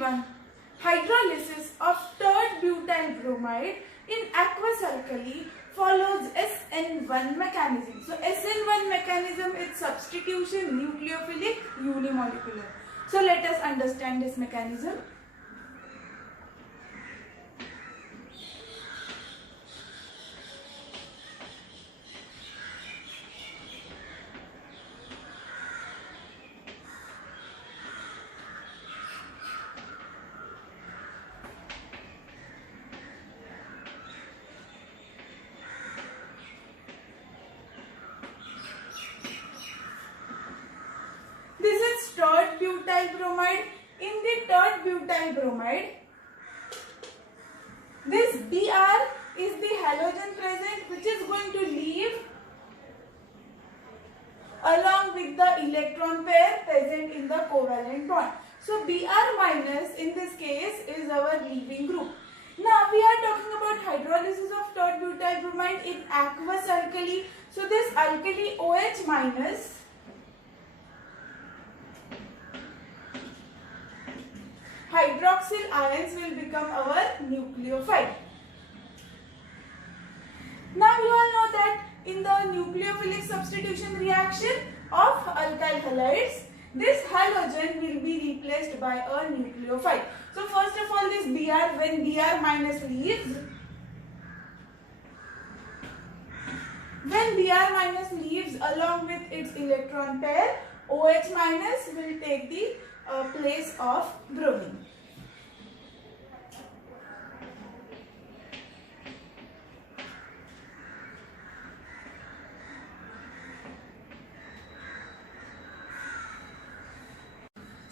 everyone. Hydrolysis of third butyl bromide in aqueous alkali follows SN1 mechanism. So SN1 mechanism is substitution nucleophilic unimolecular. So let us understand this mechanism. This is third butyl bromide. In the third butyl bromide, this Br is the halogen present which is going to leave along with the electron pair present in the covalent bond. So Br minus in this case is our leaving group. Now we are talking about hydrolysis of third butyl bromide in aqueous alkali. So this alkali OH minus hydroxyl ions will become our nucleophile. Now you all know that in the nucleophilic substitution reaction of alkyl halides, this halogen will be replaced by a nucleophile. So first of all, this Br, when Br minus leaves, along with its electron pair, OH minus will take the place of bromine.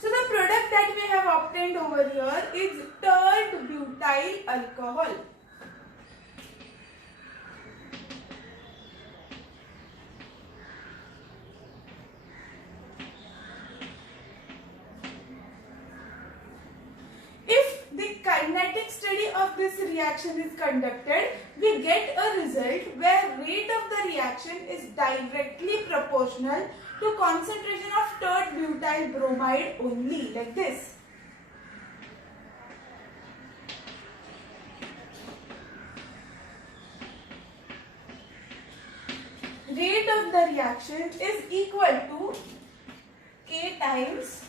So the product that we have obtained over here is third butyl alcohol. Kinetic study of this reaction is conducted, we get a result where rate of the reaction is directly proportional to concentration of third butyl bromide only, like this. Rate of the reaction is equal to K times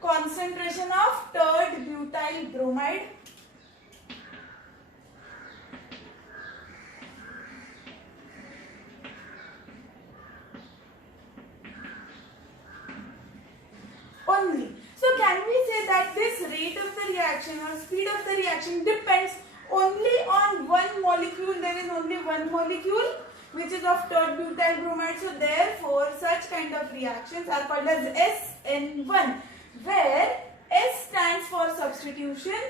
concentration of third butyl bromide only. So can we say that this rate of the reaction or speed of the reaction depends only on one molecule? There is only one molecule which is of third butyl bromide. So therefore such kind of reactions are called as SN1, where S stands for substitution,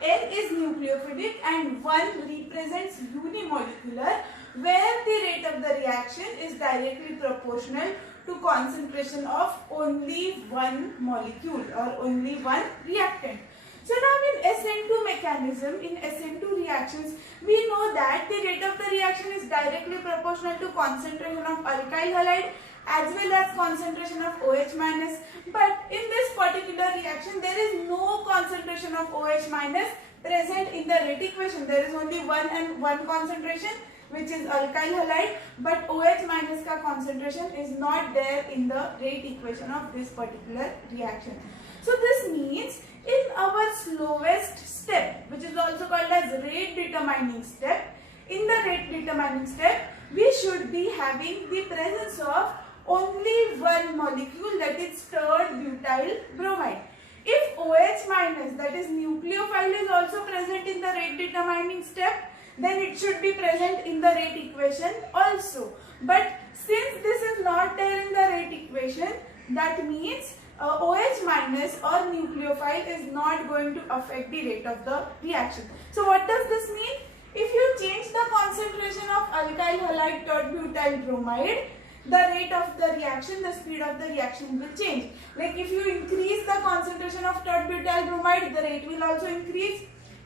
N is nucleophilic and 1 represents unimolecular, where the rate of the reaction is directly proportional to concentration of only one molecule or only one reactant. So now in SN2 mechanism, in SN2 reactions, we know that the rate of the reaction is directly proportional to concentration of alkyl halide as well as concentration of OH minus. But in this particular reaction, there is no concentration of OH minus present in the rate equation. There is only one concentration, which is alkyl halide, but OH minus ka concentration is not there in the rate equation of this particular reaction. So this means in our slowest step, which is also called as rate determining step, in the rate determining step, we should be having the presence of only one molecule, that is third butyl bromide. If OH minus, that is nucleophile, is also present in the rate determining step, then it should be present in the rate equation also. But since this is not there in the rate equation, that means OH minus or nucleophile is not going to affect the rate of the reaction. So what does this mean? If you change the concentration of alkyl halide third butyl bromide, the rate of the reaction, the speed of the reaction will change. Like if you increase the concentration of third butyl bromide, the rate will also increase.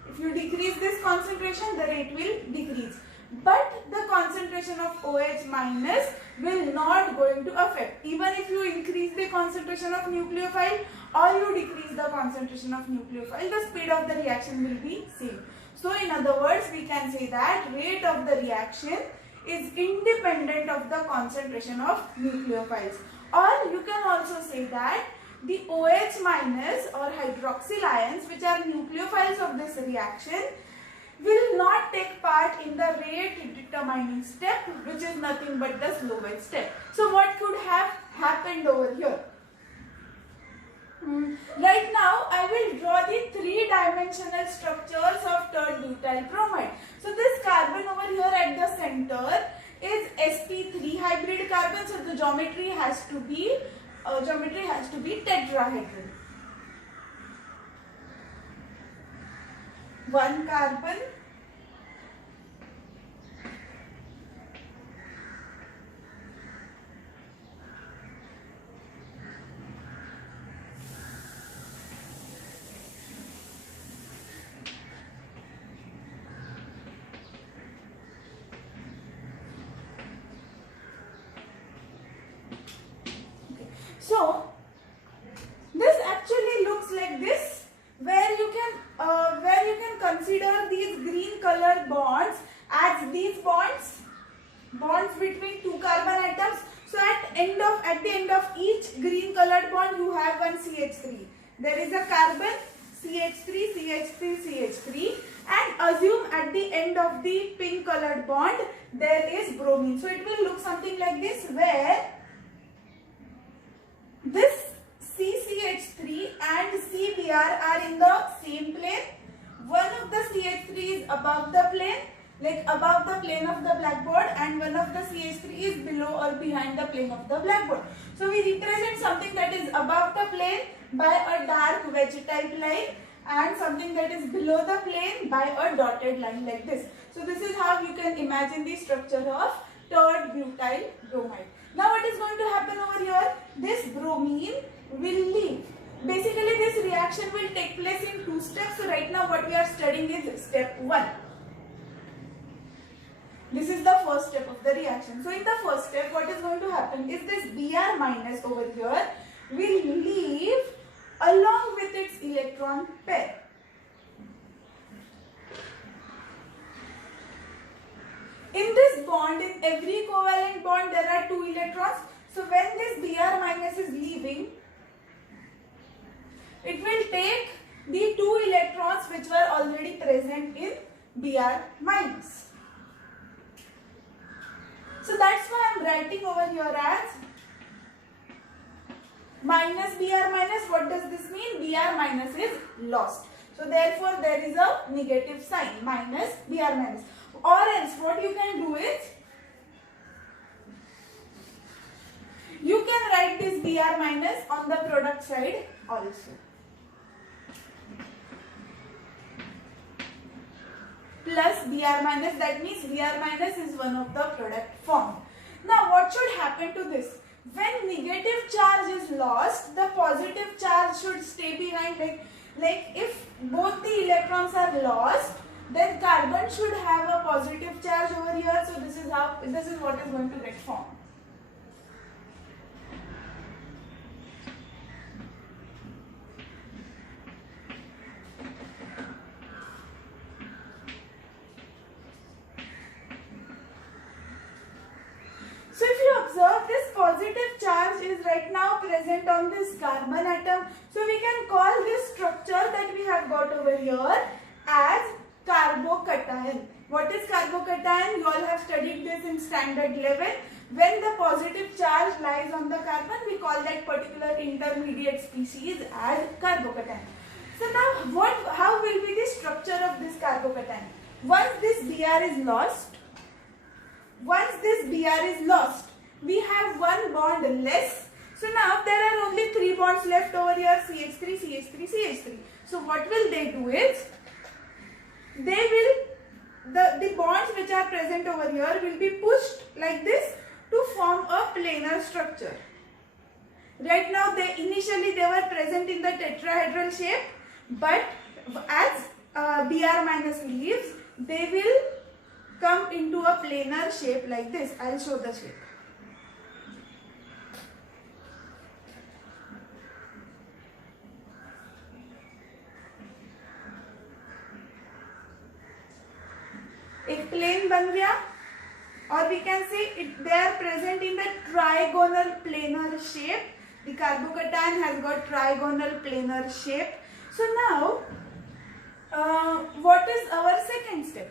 If you decrease this concentration, the rate will decrease. But the concentration of OH minus will not going to affect. Even if you increase the concentration of nucleophile or you decrease the concentration of nucleophile, the speed of the reaction will be same. So in other words, we can say that rate of the reaction is independent of the concentration of nucleophiles. Or you can also say that the OH minus or hydroxyl ions, which are nucleophiles of this reaction, will not take part in the rate determining step, which is nothing but the slowest step. So what could have happened over here? Right now, I will draw the three-dimensional structures of tert-butyl bromide. So this carbon over here at the center is sp3 hybrid carbon. So the geometry has to be tetrahedral. One carbon, so this actually looks like this, where you can consider these green colored bonds as these bonds between two carbon atoms. So at the end of each green colored bond, you have one CH3. There is a carbon, CH3, CH3, CH3, and assume at the end of the pink colored bond there is bromine. So it will look something like this, where this CCH3 and CBr are in the same plane. One of the CH3 is above the plane, like above the plane of the blackboard, and one of the CH3 is below or behind the plane of the blackboard. So we represent something that is above the plane by a dark wedge type line, and something that is below the plane by a dotted line like this. So this is how you can imagine the structure of tert-butyl bromide. Now what is going to happen over here? This bromine will leave. Basically this reaction will take place in two steps. So right now what we are studying is step 1. This is the first step of the reaction. So in the first step, what is going to happen is this Br minus over here will leave along with its electron pair. In this bond, in every covalent bond, there are 2 electrons. So when this Br minus is leaving, it will take the 2 electrons which were already present in Br minus. So that's why I am writing over here as minus Br minus. What does this mean? Br minus is lost. So therefore there is a negative sign, minus Br minus. Or else what you can do is, you can write this Br minus on the product side also. Plus Br minus, that means Br minus is one of the product formed. Now what should happen to this? When negative charge is lost, the positive charge should stay behind. Like if both the electrons are lost, then carbon should have a positive charge over here. So this is what is going to get formed. So if you observe, this positive charge is right now present on this carbon atom. So we can call this structure that we have got over here as carbocation. What is carbocation? You all have studied this in standard level. When the positive charge lies on the carbon, we call that particular intermediate species as carbocation. So now how will be the structure of this carbocation? Once this Br is lost, we have one bond less. So now there are only 3 bonds left over here, CH3, CH3, CH3. So what will they do is, the bonds which are present over here will be pushed like this to form a planar structure. Right now initially they were present in the tetrahedral shape, but as Br minus leaves, they will come into a planar shape like this. I will show the shape. एक plane बन गया, or we can say they are present in the trigonal planar shape. The carbocation has got trigonal planar shape. So now, what is our second step?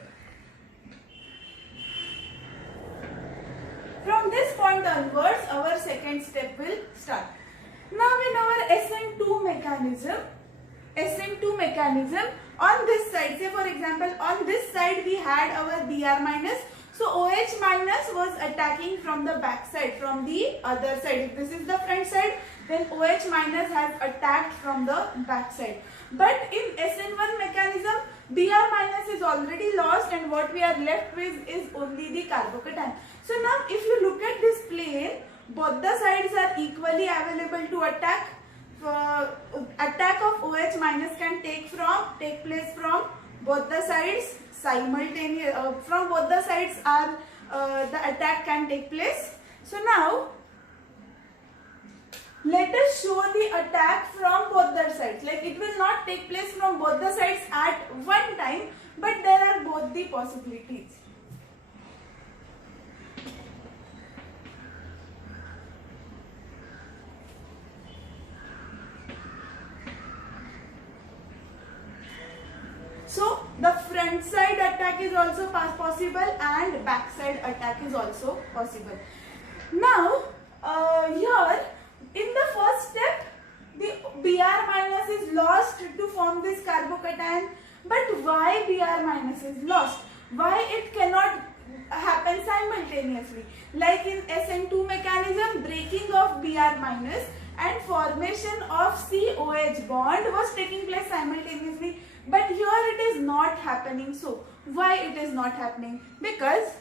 From this point onwards, our second step will start. Now in our SN2 mechanism, on this side, say for example, on this side we had our Br minus. So OH minus was attacking from the back side, from the other side. If this is the front side, then OH minus has attacked from the back side. But in SN1 mechanism, Br minus is already lost, and what we are left with is only the carbocation. So now if you look at this plane, both the sides are equally available to attack. Attack of OH minus can take place from both the sides simultaneously. From both the sides are the attack can take place. So now let us show the attack from both the sides. Like it will not take place from both the sides at one time, but there are both the possibilities. So the front side attack is also possible and back side attack is also possible. Now here in the first step, the Br minus is lost to form this carbocation. But why Br minus is lost? Why it cannot happen simultaneously? Like in SN2 mechanism, breaking of Br minus and formation of COH bond was taking place simultaneously. But here it is not happening. So why it is not happening? Because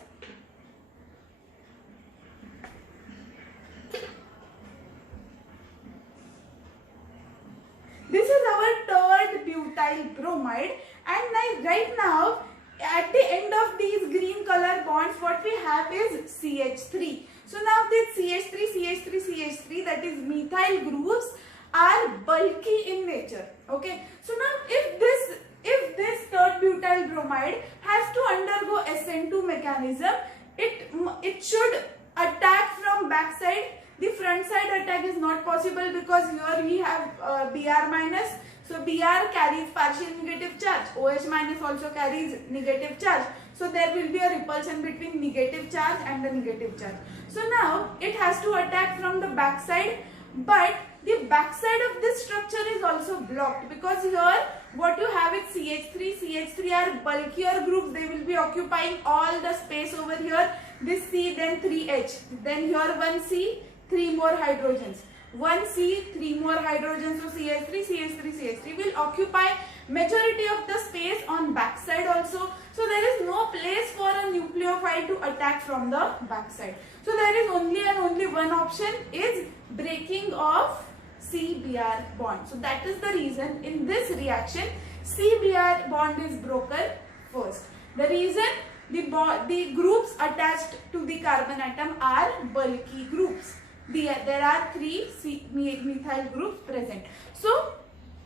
this is our third butyl bromide, and right now at the end of these green color bonds what we have is CH3. So now this CH3, that is methyl groups, are bulky in nature. Okay. So now if this third butyl bromide has to undergo SN2 mechanism, it should attack from back side. The front side attack is not possible because here we have Br minus. So Br carries partial negative charge. OH minus also carries negative charge. So there will be a repulsion between negative charge and the negative charge. So now it has to attack from the back side, but the back side of this structure is also blocked because here what you have is CH3 are bulkier groups. They will be occupying all the space over here. This C, then 3H, then here one C, 3 more hydrogens. 1 C, 3 more hydrogens, so CH3 will occupy majority of the space on back side also. So there is no place for a nucleophile to attack from the back side. So there is only and only one option is breaking of C-Br bond. So that is the reason in this reaction C-Br bond is broken first. The reason the groups attached to the carbon atom are bulky groups. There are 3 methyl groups present. So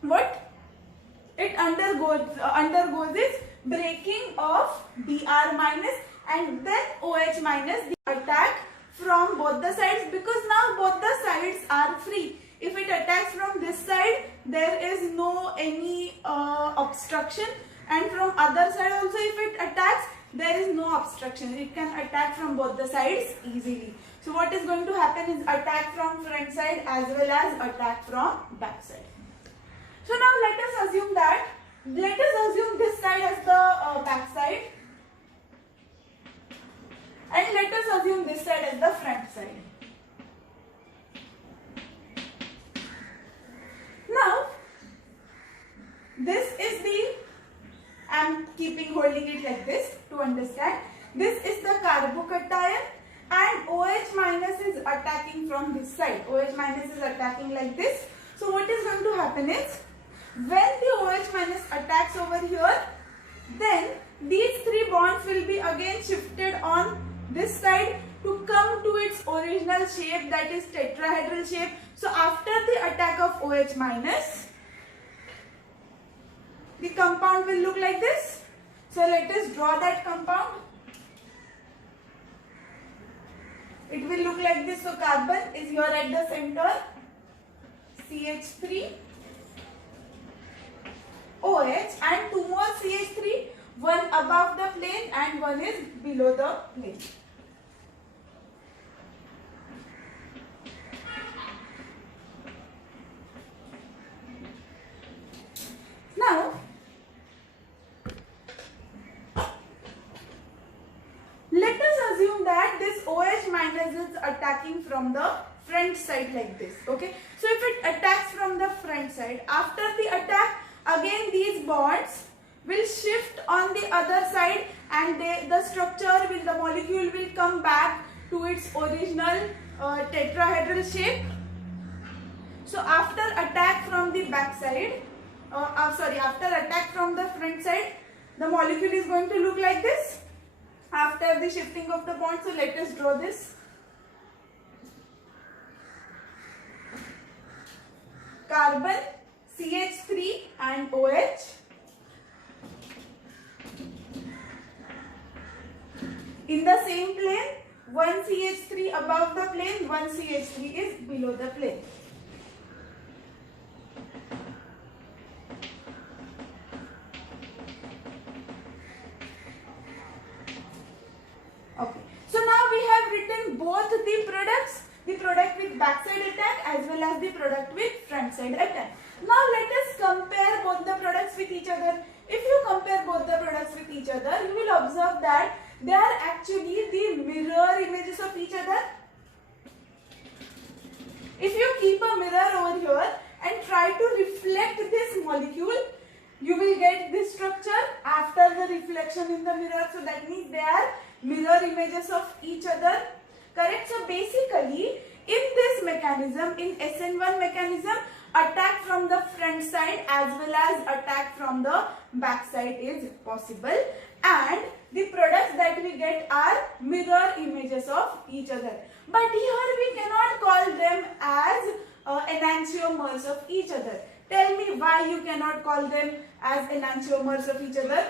what it undergoes is breaking of Br minus and then OH minus, the attack from both the sides, because now both the sides are free. If it attacks from this side, there is no any obstruction, and from other side also if it attacks, there is no obstruction. It can attack from both the sides easily. So what is going to happen is attack from front side as well as attack from back side. So now let us assume this side as the back side, and let us assume this side as the front side. Now this is the, I am holding it like this to understand. This is the carbocation and OH minus is attacking from this side. OH minus is attacking like this. So what is going to happen is, when the OH minus attacks over here, then these 3 bonds will be again shifted on this side to come to its original shape, that is tetrahedral shape. So after the attack of OH minus, the compound will look like this. So let us draw that compound. It will look like this. So carbon is here at the center, CH3, OH, and two more CH3, one above the plane and one is below the plane. Now, let us assume that this OH minus is attacking from the front side like this. Okay. So if it attacks from the front side, after the attack, again these bonds will shift on the other side, and the molecule will come back to its original tetrahedral shape. So after attack from the back side, after attack from the front side, the molecule is going to look like this after the shifting of the bond. So let us draw this. Carbon, CH3 and OH. In the same plane, one CH3 above the plane, one CH3 is below the plane. Okay. So now we have written both the products, the product with backside attack as well as the product with front side attack. Now let us compare both the products with each other. If you compare both the products with each other, you will observe that they are actually the mirror images of each other. If you keep a mirror over here and try to reflect this molecule, you will get this structure after the reflection in the mirror. So that means they are mirror images of each other. Correct? So basically, in this mechanism, in SN1 mechanism, attack from the front side as well as attack from the back side is possible, and the products that we get are mirror images of each other. But here we cannot call them as enantiomers of each other. Tell me why you cannot call them as enantiomers of each other.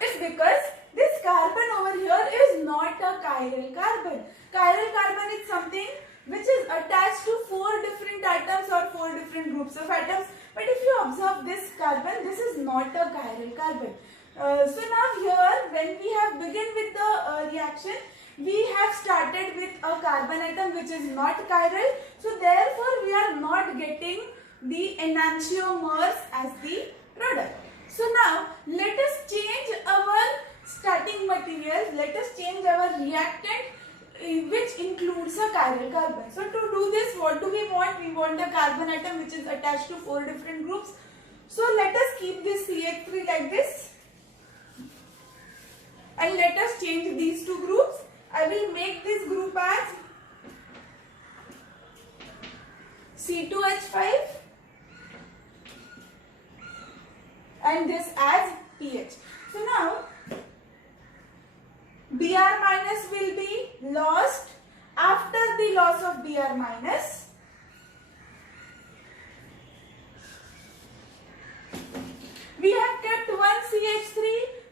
It's because this carbon over here is not a chiral carbon. Chiral carbon is something which is attached to 4 different atoms or 4 different groups of atoms. But if you observe this carbon, this is not a chiral carbon. So now here, when we have begun with the reaction, we have started with a carbon atom which is not chiral. So therefore, we are not getting the enantiomers as the product. So now, let us change our starting material. Let us change our reactant, which includes a chiral carbon. So to do this, what do we want? We want a carbon atom which is attached to 4 different groups. So let us keep this CH3 like this, and let us change these 2 groups. I will make this group as C2H5 and this as PH. So now Br minus will be lost. After the loss of Br minus, we have kept one CH3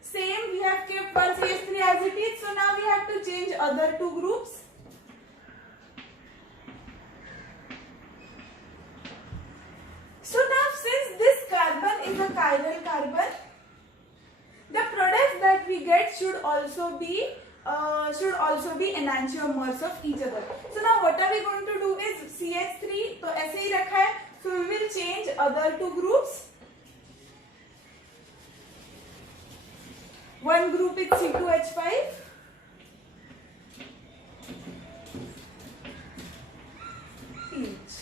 same, we have kept one CH3 as it is. So now we have to change other 2 groups. So now since this carbon is a chiral carbon, the products that we get should also be enantiomers of each other. So now what are we going to do is CH3 तो ऐसे ही रखा है, so we will change other 2 groups. One group is C2H5 each.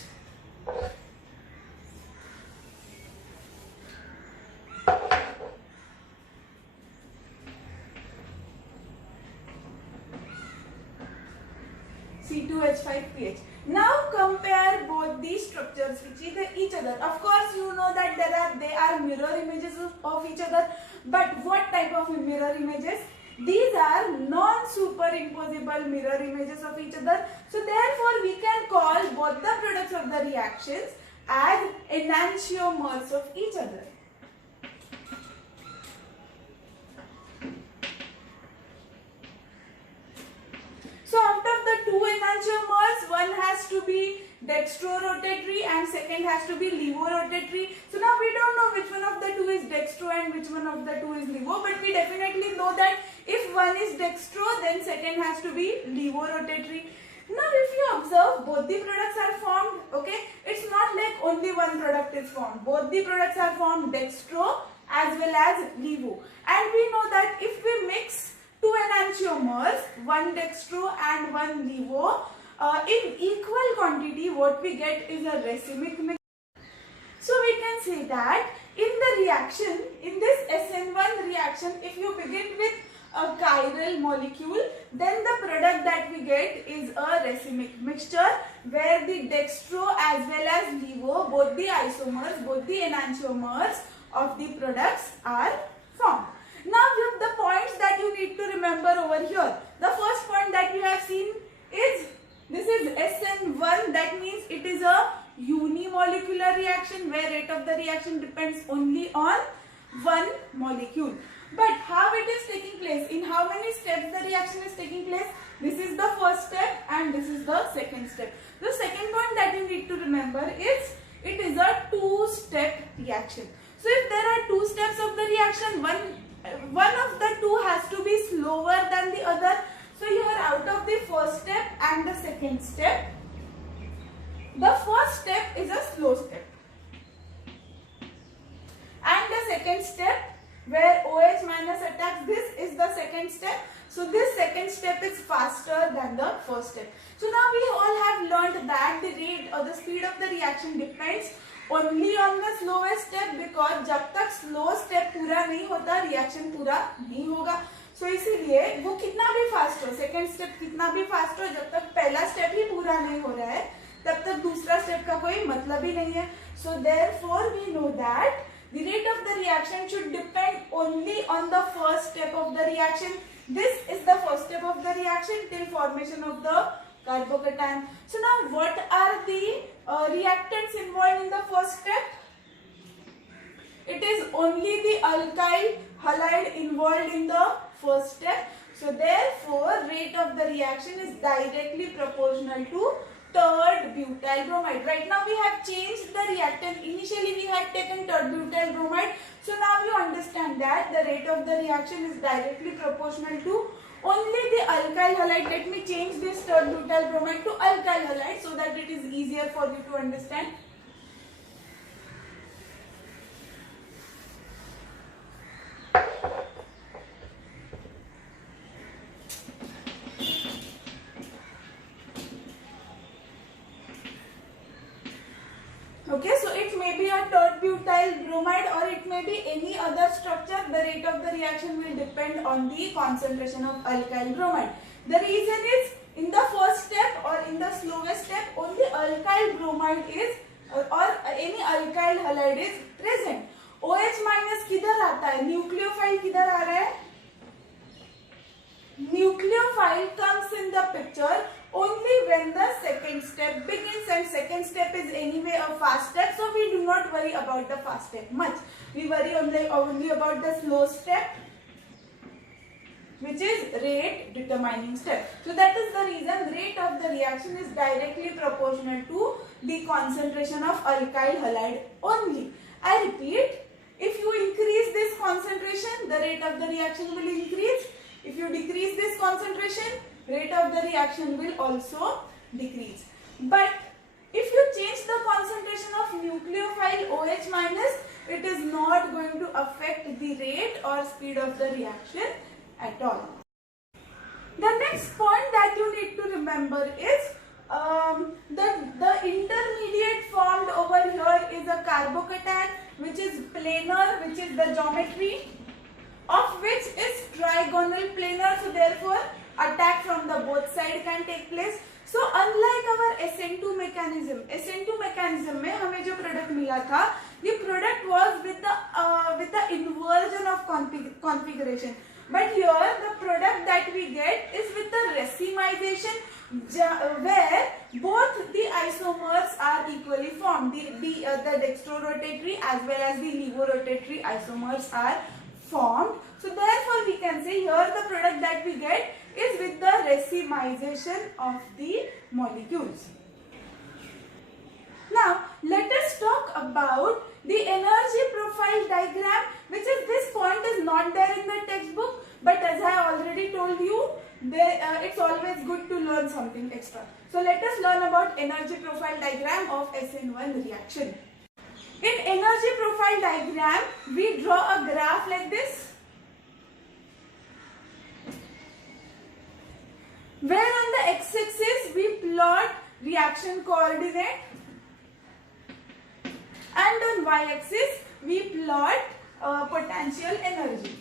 C2H5PH. Now compare both these structures with each other. Of course, you know that they are mirror images of each other. But what type of mirror images? These are non-superimposable mirror images of each other. So therefore, we can call both the products of the reactions as enantiomers of each other. So out of the one has to be dextrorotatory and second has to be levorotatory. So now we don't know which one of the two is dextro and which one of the two is levo, but we definitely know that if one is dextro, then second has to be levorotatory. Now if you observe, both the products are formed, okay, it's not like only one product is formed. Both the products are formed dextro as well as levo, and we know that if we mix two enantiomers, one dextro and one levo, in equal quantity, what we get is a racemic mix. So we can say that in the reaction, in this SN1 reaction, if you begin with a chiral molecule, then the product that we get is a racemic mixture where the dextro as well as levo, both the isomers, both the enantiomers of the products are formed. Now with the points that you need to remember over here, the first point that we have seen is this is SN1, that means it is a unimolecular reaction where rate of the reaction depends only on one molecule. But how it is taking place, in how many steps the reaction is taking place? This is the first step and this is the second step. The second point that you need to remember is it is a two-step reaction. So if there are two steps of the reaction, one of the two has to be slower than the other. So you are out of the first step and the second step. The first step is a slow step. And the second step where OH minus attacks, this is the second step. So this second step is faster than the first step. So now we all have learned that the rate or the speed of the reaction depends only on the slowest step, because जब तक slow step पूरा नहीं होता reaction पूरा नहीं होगा. So इसीलिए वो कितना भी फास्ट हो, सेकेंड स्टेप कितना भी फास्ट हो, जब तक पहला स्टेप ही पूरा नहीं हो रहा है तब तक दूसरा स्टेप का कोई मतलब ही नहीं है. So therefore we know that the rate of the reaction should depend only on the first step of the reaction. This is the first step of the reaction till formation of the carbocation. So now what are the reactants involved in the first step? It is only the alkyl halide involved in the first step. So therefore rate of the reaction is directly proportional to third butyl bromide. Right now we have changed the reactant. Initially we had taken third butyl bromide. So now you understand that the rate of the reaction is directly proportional to only the alkyl halide. Let me change this third butyl bromide to alkyl halide so that it is easier for you to understand. Okay, so it may be a third butyl bromide or it may be any other structure. The rate of the reaction will depend on the concentration of alkyl bromide. The reason is in the first step or in the slowest step only alkyl bromide is or any alkyl halide is present. OH minus किधर आता है? Nucleophile किधर आ रहा है? Nucleophile comes in the picture only when the second step begins, and second step is anyway a fast step, so we do not worry about the fast step much. We worry only about the slow step, which is rate determining step. So that is the reason rate of the reaction is directly proportional to the concentration of alkyl halide only. I repeat, if you increase this concentration, the rate of the reaction will increase. If you decrease this concentration, rate of the reaction will also decrease. But if you change the concentration of nucleophile OH minus, it is not going to affect the rate or speed of the reaction at all. The next point that you need to remember is the intermediate formed over here is a carbocation, which is planar, which is the geometry of which is trigonal planar. So therefore attack from the both side can take place. So unlike our SN2 mechanism में हमें जो product मिला था, the product was with the inversion of configuration. But here the product that we get is with the racemization, where both the isomers are equally formed. The dextrorotatory as well as the levorotatory isomers are formed. So therefore we can say here the product that we get is with the racemization of the molecules. Now let us talk about the energy profile diagram, which is this point is not there in the textbook, but as I already told you, it's always good to learn something extra. So let us learn about energy profile diagram of SN1 reaction. In energy profile diagram, we draw a graph like this, where on the x-axis we plot reaction coordinate and on y-axis we plot potential energy.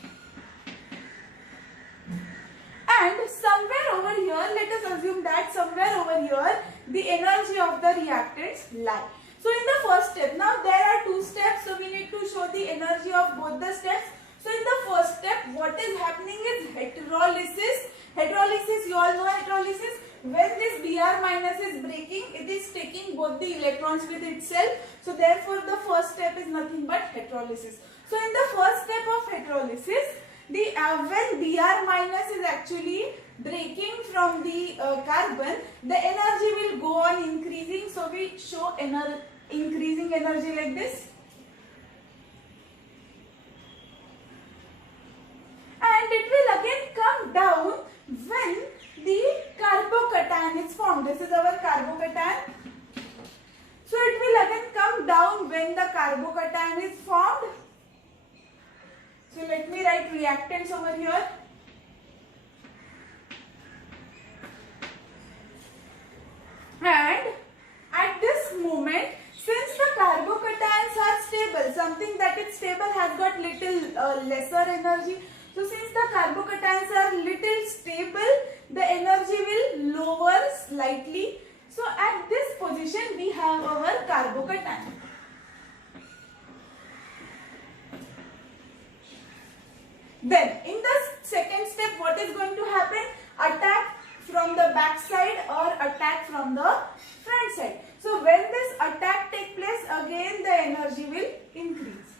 And somewhere over here, let us assume that somewhere over here the energy of the reactants lie. So in the first step, now there are two steps, so we need to show the energy of both the steps. So in the first step, what is happening is heterolysis. Heterolysis, you all know heterolysis. When this Br minus is breaking, it is taking both the electrons with itself. So therefore the first step is nothing but heterolysis. So in the first step of heterolysis, when Br minus is actually breaking from the carbon, the energy will go on increasing. So we show increasing energy like this. And it will again come down when the carbocation is formed. This is our carbocation. So it will again come down when the carbocation is formed. So let me write reactants over here. And at this moment, since the carbocations are stable, something that is stable has got little lesser energy. So since the carbocations are little stable, the energy will lower slightly. So at this position, we have our carbocation. Then in the second step, what is going to happen? Attack from the back side or attack from the front side. So when this attack takes place, again the energy will increase.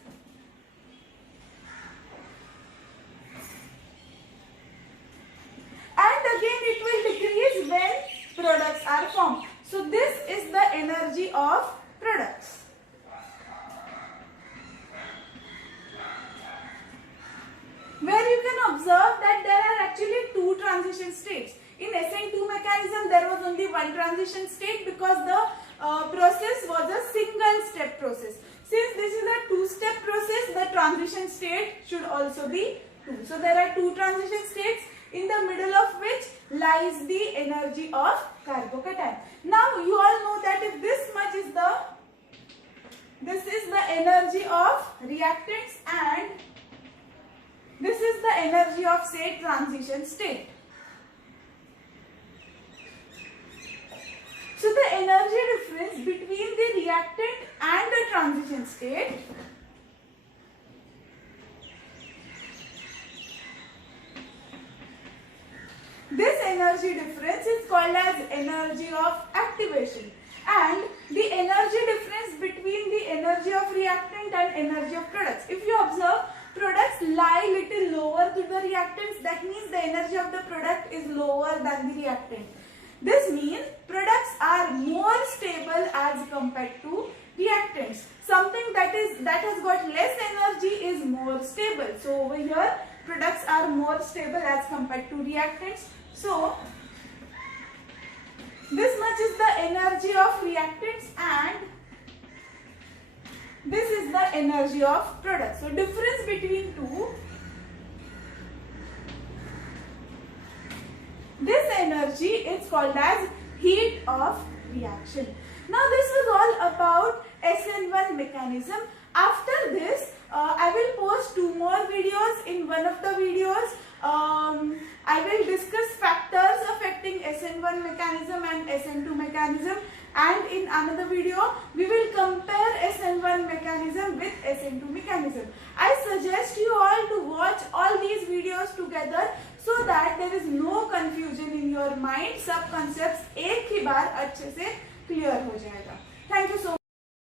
And again it will decrease when products are formed. So this is the energy of products. Where you can observe that there are actually two transition states. In SN2 mechanism, there was only one transition state because the process was a single step process. Since this is a two-step process, the transition state should also be 2. So there are two transition states, in the middle of which lies the energy of carbocation. Now you all know that if this much is this is the energy of reactants and this is the energy of, say, transition state. So the energy difference between the reactant and the transition state this energy difference is called as energy of activation, and the energy difference between the energy of reactant and energy of products. If you observe, products lie little lower to the reactants. That means the energy of the product is lower than the reactant. This means products are more stable as compared to reactants. Something that has got less energy is more stable. So over here, products are more stable as compared to reactants. So this much is the energy of reactants and this is the energy of products. So difference between two, this energy is called as heat of reaction. Now this was all about SN1 mechanism. After this, I will post 2 more videos. In one of the videos, I will discuss factors affecting SN1 mechanism and SN2 mechanism, and in another video we will compare SN1 mechanism with SN2 mechanism. I suggest you all to watch all these videos together so that there is no confusion in your mind. सब concepts एक ही बार अच्छे से clear हो जाएगा. Thank you so much.